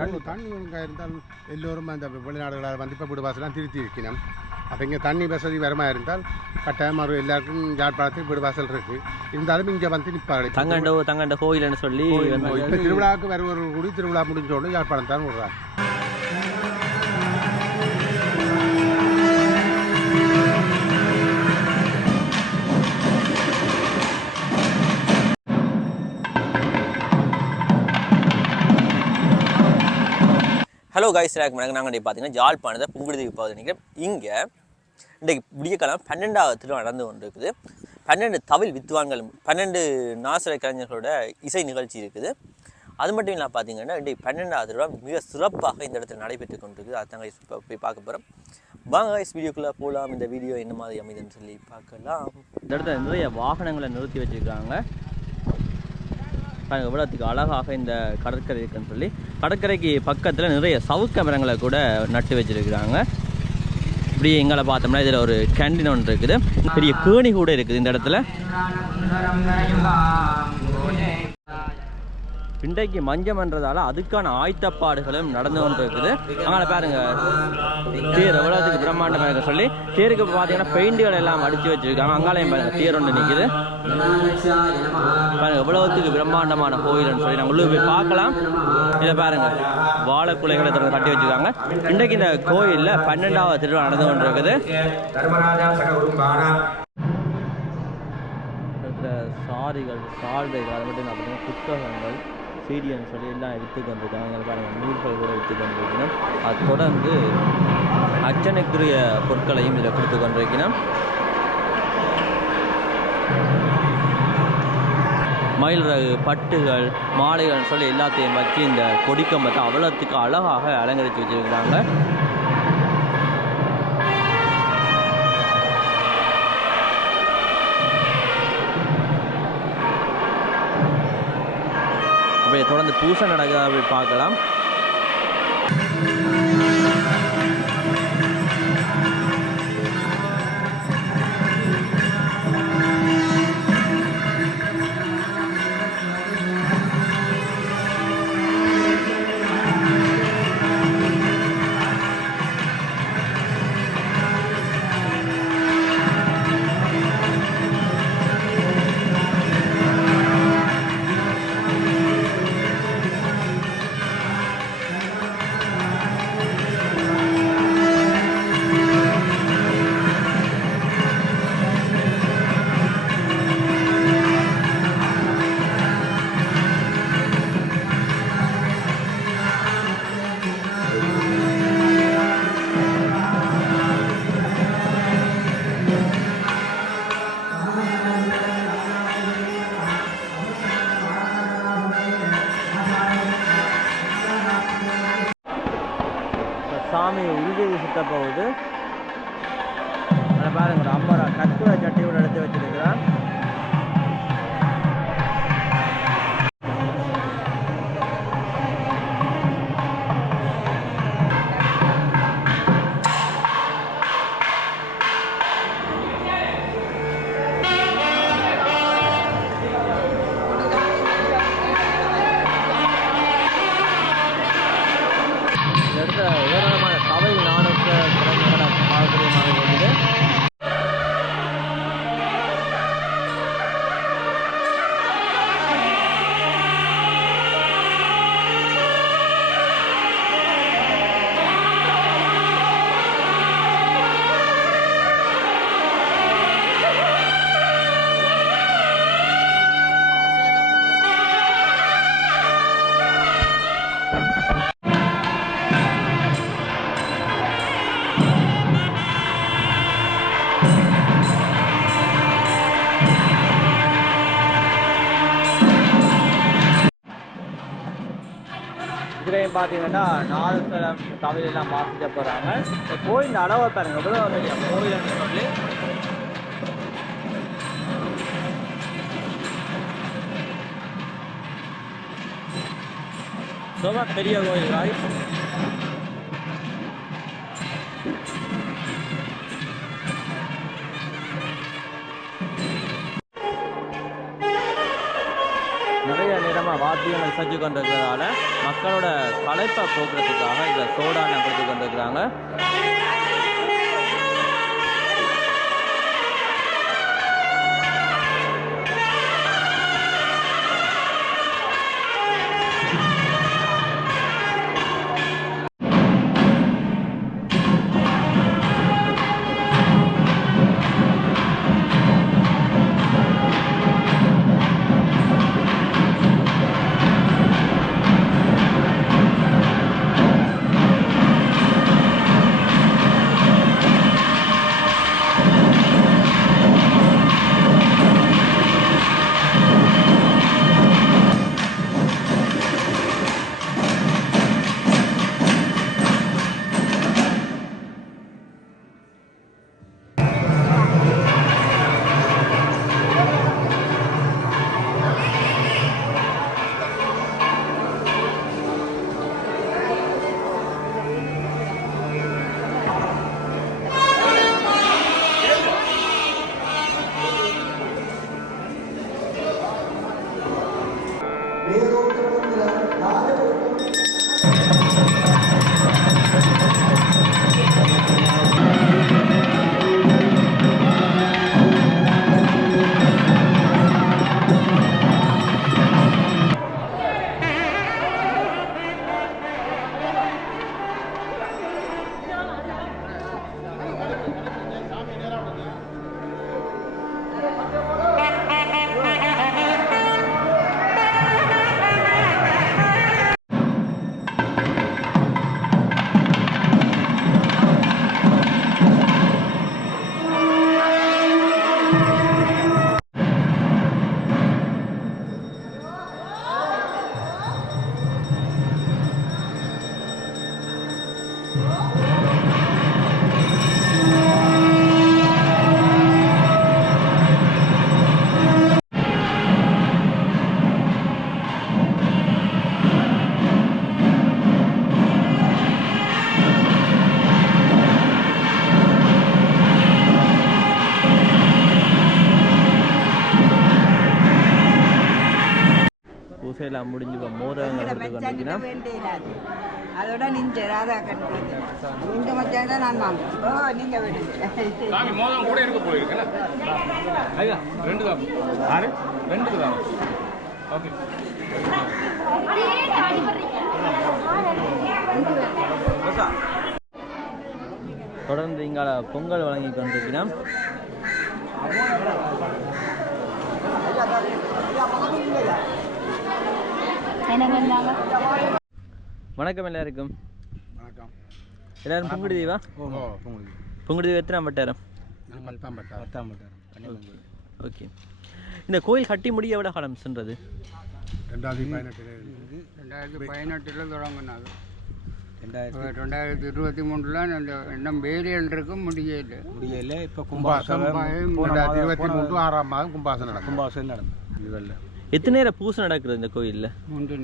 தண்ணி ஒழுங்காக இருந்தால் எல்லோரும் அந்த வெளிநாடுகளால் வந்து இப்போ வீடு வாசலாம் திருத்தி இருக்கணும். அப்போ இங்கே தண்ணி வசதி வரமாக இருந்தால் கட்டாயம் ஒரு எல்லாருக்கும் யாழ்ப்பாணத்துக்கு வீடு வாசல் இருக்குது. இருந்தாலும் இங்கே வந்து நிற்பார்கள். தங்கண்ட கோயில்னு சொல்லி திருவிழாவுக்கு வருவர்கள் கூடி திருவிழா முடிஞ்சோடனே யாழ்ப்பாணம் தான் விடுறாங்க. ஹலோ கைஸ், நாங்கள் பார்த்தீங்கன்னா யாழ்ப்பாணத்தை புங்குடுதீவு போகுது நினைக்கிறேன். இங்கே இன்றைக்கு விடியக்காலம் 12வது திருவிழா நடந்து கொண்டு இருக்குது. 12 தவில் வித்வான்கள் 12 நாசர கலைஞர்களோட இசை நிகழ்ச்சி இருக்குது. அது மட்டும் இல்லாமல் பார்த்தீங்கன்னா இன்றைக்கு 12வது திருவிழா மிக சிறப்பாக இந்த இடத்துல நடைபெற்று கொண்டிருக்குது. அதுதான் கைஸ் போய் பார்க்க போகிறோம். வாங்க கைஸ் வீடியோக்குள்ளே போகலாம். இந்த வீடியோ என்ன மாதிரி அமைதுன்னு சொல்லி பார்க்கலாம். இந்த இடத்துல நிறைய வாகனங்களை நிறுத்தி வச்சுருக்காங்க. இவ்வளோத்துக்கு அழகாக இந்த கடற்கரை இருக்குன்னு சொல்லி கடற்கரைக்கு பக்கத்தில் நிறைய சவுக்க மரங்களை கூட நட்டு வச்சுருக்குறாங்க. இப்படி எங்களை பார்த்தோம்னா இதில் ஒரு கேண்டீன் ஒன்று இருக்குது. பெரிய கேணி கூட இருக்குது இந்த இடத்துல. இன்றைக்கு மஞ்சம்ன்றதால அதுக்கான ஆயத்தப்பாடுகளும் நடந்து கொண்டு இருக்குது. அங்கே பாருங்க தேர் எவ்வளோத்துக்கு பிரம்மாண்டம் இருக்க சொல்லி தேருக்கு பார்த்தீங்கன்னா பெயிண்டுகள் எல்லாம் அடித்து வச்சுருக்காங்க. அங்காலையும் பாருங்க தேர் ஒன்று நிற்குது. பாருங்க எவ்வளோத்துக்கு பிரம்மாண்டமான கோயில்னு சொல்லி நாங்கள் உள்ளே போய் பார்க்கலாம். இதை பாருங்க வாழைக்குலைகளை தொடர்ந்து கட்டி வச்சுருக்காங்க. இன்றைக்கு இந்த கோயிலில் 12வது திருவிழா நடந்து கொண்டு இருக்குது. சாரிகள் சால்வைகள் அது மட்டும் பார்த்தீங்கன்னா புத்தகங்கள் சீடியன்னு சொல்லி எல்லாம் விற்று கொண்டிருக்காங்க. பாருங்கள் நூல்கள் கூட விற்று கொண்டிருக்கணும். அது தொடர்ந்து அர்ச்சனைக்குரிய பொருட்களையும் இதில் கொடுத்து கொண்டிருக்கணும். மயில் ரகு பட்டுகள் மாலைகள்னு சொல்லி எல்லாத்தையும் வச்சு இந்த கொடிக்கம்பத்தை அவ்வளோத்துக்கு அழகாக அலங்கரித்து வச்சுருக்கிறாங்க. தொடர்ந்து பூசை நடக்குதா போய் பார்க்கலாம். சாமி உறுதியை சுத்த போகுது. அதை பாருங்க ஒரு அம்பரா கற்பூர சட்டியோடு எடுத்து வச்சிருக்கிறான். இதுலேயும் பார்த்தீங்கன்னா 4 தரம் தமிழெல்லாம் வாசிக்க போகிறாங்க. இந்த கோயில் அளவை பாருங்க எவ்வளோ பெரிய கோயில்னு சொல்லி. ரொம்ப பெரிய கோயில் காய். நிறைய நிறமா வாத்தியங்கள் இசைச்சு கொண்டிருக்கிறதால மக்களோட களைப்பை போக்குறதுக்காக இந்த சோடானை கொடுத்து கொண்டிருக்கிறாங்க. பூசையெல்லாம் முடிஞ்சு இப்போ மோதகங்கள் எடுத்துக்கொண்டிருக்கிறேன். அதோட நீங்க ராதா கண்டு நீங்க மச்சான் நான் வாங்க நீங்க சாமி மோதம் கூட இருக்க போயிருக்கேன் ஐயா 2 தான் 6 2 தான் ஓகே தொடர்ந்து இங்கால பொங்கல் வழங்கி கொண்டிருக்கிறோம். வணக்கம் எல்லாருக்கும். வணக்கம். எல்லாரும் புங்குடு தீவா? புங்குடு தீவா எத்தனை பட்டாரம்? 10 ஓகே. இந்த கோயில் கட்டி முடிய எவ்வளோ காலம் சென்றது? 2018 தொடங்கினது. 2023 இன்னும் வேலைகள் இருக்கும் முடியல. இப்போ கும்பாசம் 2023 6ஆம் மாதம் கும்பாசம் நடக்கும். இதுவல்ல எத்தனை நேரம் பூசை நடக்குது இந்த கோயிலில்? 3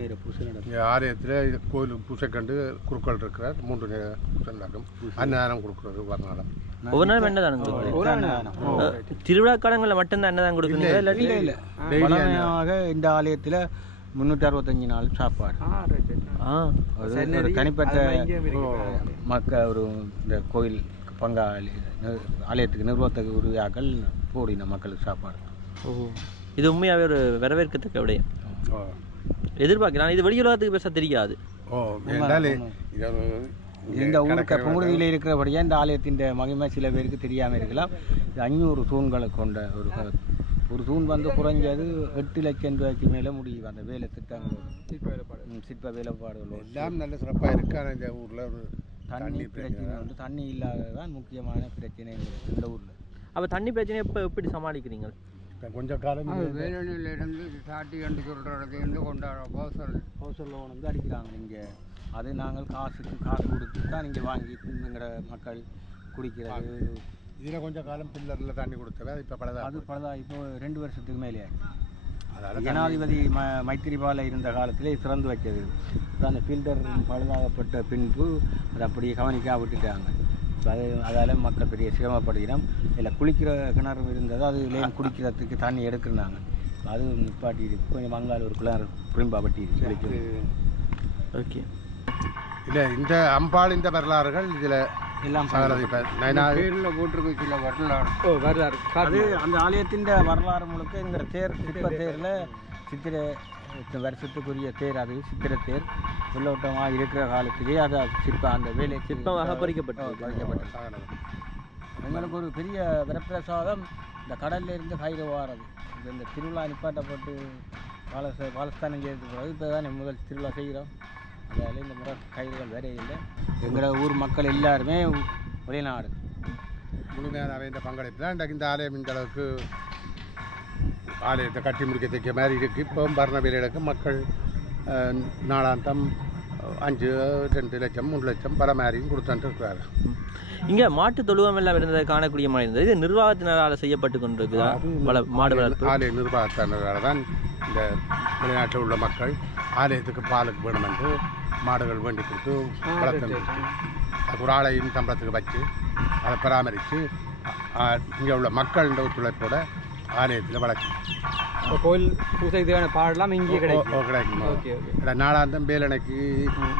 நேரம் பூசை நடக்கும். ஆலயத்தில் கோயில் பூசை கண்டு குருக்கள் இருக்கிறார். 3 நேரம் பூசை நடக்கும். அன்னதானம் கொடுக்குறது வரநாளம். ஒவ்வொரு நாளும் அன்னதானம் திருவிழா காலங்களில் மட்டும்தான் அன்னதானம் கொடுக்குறீங்களா? இல்லை வளமையாக இந்த ஆலயத்தில் 365 நாள் சாப்பாடு. ஒரு தனிப்பட்ட ஒரு இந்த கோயில் பங்காளி ஆலயத்துக்கு நிர்வாகத்துக்கு உறுதியாக்கள் போடின மக்களுக்கு சாப்பாடு. இது உண்மையாகவே ஒரு வரவேற்கத்தக்க விடயம். எதிர்பார்க்கலாம். இது வெளியுலகத்துக்கு பெருசாக தெரியாது. இந்த ஊருக்கு புங்குடுதியில் இருக்கிறபடியாக இந்த ஆலயத்தின் மகிமை சில பேருக்கு தெரியாமல் இருக்கலாம். இது 500 தூண்களை கொண்ட ஒரு தூண் வந்து குறைஞ்சது 8 லட்சம் ரூபாய்க்கு மேலே முடியும். அந்த வேலை திட்டங்களோடு சிற்ப வேலைப்பாடுகளோடு எல்லாம் நல்ல சிறப்பாக இருக்குது. ஆனால் இந்த ஊரில் ஒரு தண்ணி பிரச்சனை வந்து தண்ணி இல்லாததான் முக்கியமான பிரச்சனை இந்த ஊரில். அப்போ தண்ணி பிரச்சனை எப்படி சமாளிக்கிறீங்க? கொஞ்சம் காலம் வேலூரிலிருந்து சாட்டி கண்டு சொல்கிறதுலேருந்து கொண்டாடுறோம். ஹவுசர் லோன் வந்து அடிக்கிறாங்க இங்கே. அது நாங்கள் காசு கொடுத்து தான் இங்கே வாங்கி எங்களோட மக்கள் குடிக்கிறது. இதில் கொஞ்சம் காலம் பில்லரில் தண்ணி கொடுத்தது. அது இப்போ பலதா இப்போ 2 வருஷத்துக்கு மேலே. அதாவது ஜனாதிபதி மைத்திரிபால இருந்த காலத்திலே திறந்து வைக்கிறது. அந்த ஃபில்டர் பழுதாகப்பட்ட பின்பு அதை அப்படியே கவனிக்காக விட்டுட்டாங்க. அதால் மக்கள் பெரிய சிரமப்படுகிறோம். இல்லை குளிக்கிற கிணறு இருந்தது, அதுலேயும் குடிக்கிறதுக்கு தண்ணி எடுக்கிறாங்க. அது நிப்பாட்டி இருக்கு கொஞ்சம் மங்கால் ஒரு கிளர் புரிம்பாப்பட்டி இருக்கு ஓகே. இல்லை இந்த அம்பாள் இந்த வரலாறுகள் இதில் எல்லாம் சாகிறது. இப்போ பேரில் போட்டிருக்கு சில வரலாறு. வரலாறு அது அந்த ஆலயத்தின் வரலாறு முழுக்க இந்த தேர் சிற்ப தேரில் சித்திரை வருஷத்துக்குரிய தேர், அது சித்திரை தேர் வெள்ளோட்டமாக இருக்கிற காலத்திலே அது சிற்ப அந்த வேலை சிற்பமாக பறிக்கப்பட்டது. எங்களுக்கு ஒரு பெரிய வரப்பிரசாதம் இந்த கடல்ல இருந்து கயிறு வாரது. இந்த திருவிழா நிப்பாட்டப்பட்டு பாலஸ்தானம் செய்யறதுக்கு பிறகு இப்போ தான் முதல் திருவிழா செய்கிறோம். அதால் இந்த முறை கயிறுகள் வேற இல்லை. எங்களை ஊர் மக்கள் எல்லாருமே வெளிநாடு முழுமையான இந்த பங்களிப்பு தான் இன்றைக்கு இந்த ஆலயம் இந்த அளவுக்கு ஆலயத்தை கட்டி முடிக்கத்தக்க மாதிரி இருக்குது. இப்போ பரண வேலைகளுக்கு மக்கள் நாளாந்தம் 5, 2 லட்சம் 3 லட்சம் பல மாதிரியும் கொடுத்துட்டு இருக்கிறாரு. இங்கே மாட்டு தொழுவம் எல்லாம் இருந்ததை காணக்கூடிய மாதிரி இருந்தது. இது நிர்வாகத்தினரால் செய்யப்பட்டு கொண்டிருக்குதா? மாடு வளர்ப்பு ஆலய நிர்வாகத்தினரால் தான் இந்த வெளிநாட்டில் உள்ள மக்கள் ஆலயத்துக்கு பாலுக்கு வேணும் என்று மாடுகள் வேண்டி கொடுத்து வளர்த்து அதுக்கு ஒரு ஆலயம் சம்பளத்துக்கு வச்சு அதை பராமரித்து இங்கே உள்ள மக்கள் இந்த ஒத்துழைப்போட ஆலயத்தில் வளர்க்கும். கோயில் பூசை தேவையான பாடலாம் இங்கே கிடைக்கும். நாளாந்தம் வேலனைக்கு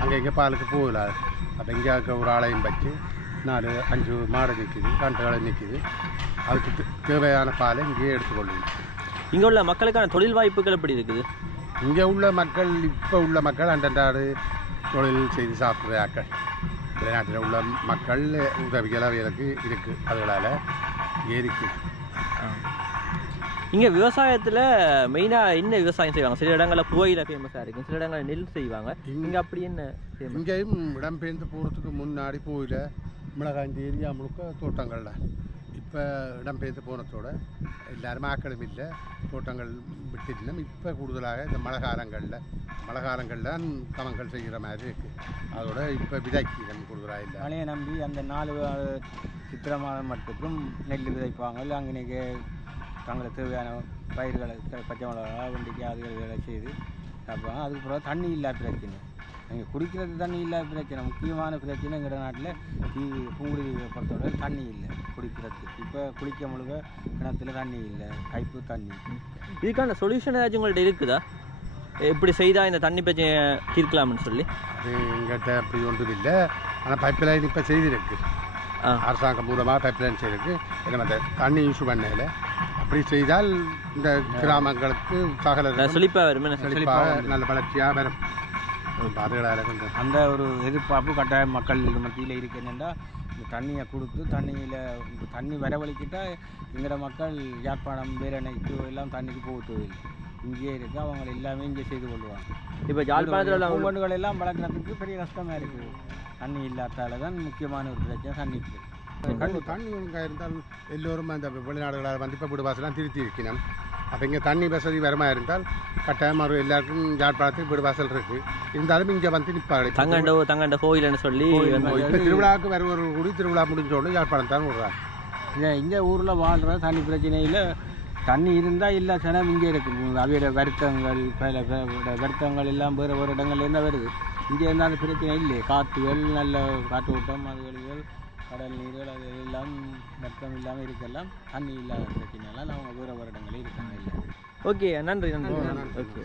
அங்கே இங்கே பாலுக்கு போகல. அப்போ இங்கே ஒரு ஆலயம் வச்சு 4-5 மாடு நிற்கிது, கன்றுகளை நிற்கிது. அதுக்கு தேவையான பாலை இங்கேயே எடுத்துக்கொள்ளுங்க. இங்கே உள்ள மக்களுக்கான தொழில் வாய்ப்புகள் எப்படி இருக்குது? இங்கே உள்ள மக்கள் இப்போ உள்ள மக்கள் அன்றாடு தொழில் செய்து சாப்பிட்றாக்கள். வெளிநாட்டில் உள்ள மக்கள் உதவிகள் அவைகளுக்கு இருக்குது. அதுகளால் இருக்குது. இங்கே விவசாயத்தில் மெயினாக என்ன விவசாயம் செய்வாங்க? சில இடங்களில் புகையில ஃபேமஸாக இருக்கும், சில இடங்களில் நெல் செய்வாங்க. இங்கே அப்படி என்ன? இங்கேயும் இடம்பெயர்ந்து போகிறதுக்கு முன்னாடி புகையில மிளகாய் இந்த ஏரியா முழுக்க தோட்டங்கள்ல. இப்போ இடம்பெயர்ந்து போனதோட எல்லாருமே ஆக்களும் இல்லை, தோட்டங்கள் விட்டுருந்தோம். இப்போ கூடுதலாக இந்த மழை காலங்களில் தான் தமங்கள் செய்கிற மாதிரி இருக்குது. அதோட இப்போ விதைக்கு கூடுதலாக இல்லை. மழையை நம்பி அந்த 4 சித்திரை மாதம் மட்டுக்கும் நெல் விதைப்பாங்க. இல்லை அங்கே தங்களுக்கு தேவையான பயிர்களை பச்சை மிளகா வெண்டிக்காய் அதுகள் வேலை செய்து சாப்பிடுவாங்க. அதுக்கு பிறகு தண்ணி இல்லாத பிரச்சனை, அங்கே குடிக்கிறது தண்ணி இல்லாத பிரச்சனை. முக்கியமான பிரச்சனை எங்கள் நாட்டில் பூங்குடி பொறுத்தவரை தண்ணி இல்லை குடிக்கிறதுக்கு. இப்போ குளிக்க முழுக்க கிணத்துல தண்ணி இல்லை, பைப்பு தண்ணி. இதுக்கான சொல்யூஷன் ஏதாச்சும் உங்கள்கிட்ட இருக்குதா? எப்படி செய்தால் இந்த தண்ணி பிரச்சனையை தீர்க்கலாம்னு சொல்லி? அது எங்கிட்ட அப்படி ஒன்றும் இல்லை. ஆனால் பைப் லைன் இப்போ செய்திருக்கு, அரசாங்கம் மூலமாக பைப் லைன் செய்திருக்கு. ஏன்னா அந்த தண்ணி யூஸ் பண்ணல அப்படி செய்தால் இந்த கிராமங்களுக்கு சகல செழிப்பாக வரும், நல்ல வளர்ச்சியாக வரும். அதுகளால் கொஞ்சம் அந்த ஒரு எதிர்பார்ப்பு கட்டாயம் மக்கள் மத்தியில் இருக்கு. என்னென்னா இந்த தண்ணியை கொடுத்து தண்ணி வரவழிக்கிட்டால் எங்களோட மக்கள் யாழ்ப்பாணம் வேலணைக்கு எல்லாம் தண்ணிக்கு போகுது இங்கேயே இருக்குது. அவங்க எல்லாமே இங்கே செய்து கொள்வாங்க. இப்போ யாழ்ப்பாணத்தில் பூங்கொண்டுகள் எல்லாம் வளர்க்குறதுக்கு பெரிய கஷ்டமாக இருக்குது. தண்ணி இல்லாதால தான் முக்கியமான ஒரு பிரச்சனை தண்ணி. தண்ணி ஒழுங்காக இருந்தால் எல்லோரும் அந்த வெளிநாடுகளால் வந்து இப்போ வீடு வாசலாம் திருத்தி இருக்கணும். அப்போ இங்கே தண்ணி வசதி வரமாக இருந்தால் கட்டாயம் எல்லாருக்கும் யாழ்ப்பாணத்துக்கு வீடு வாசல் இருக்குது. இருந்தாலும் இங்கே வந்து நிற்பாங்க. தங்கண்ட கோயில்னு சொல்லி இப்போ திருவிழாவுக்கு வருவர்கள் கூடி திருவிழா முடிஞ்சோடு யாழ்ப்பாணம் தான் விடுறாங்க. இங்கே ஊரில் வாழ்கிற தண்ணி பிரச்சனையில் தண்ணி இருந்தால் எல்லா சனம் இங்கே இருக்குது. அவையோட வருத்தங்கள் எல்லாம் வேறு இடங்கள்லேருந்து வருது. இங்கே இருந்தால் அந்த பிரச்சனை இல்லை. காற்றுகள் நல்ல காற்று ஓட்டம் அதுகள் கடல் நீர்கள் அது எல்லாம் வருத்தம் இல்லாமல் இருக்கலாம். தண்ணி இல்லாத பிரச்சனைலாம் அவங்க வேறு இடங்களே இருக்காங்க இல்லை. ஓகே, நன்றி. ஓகே.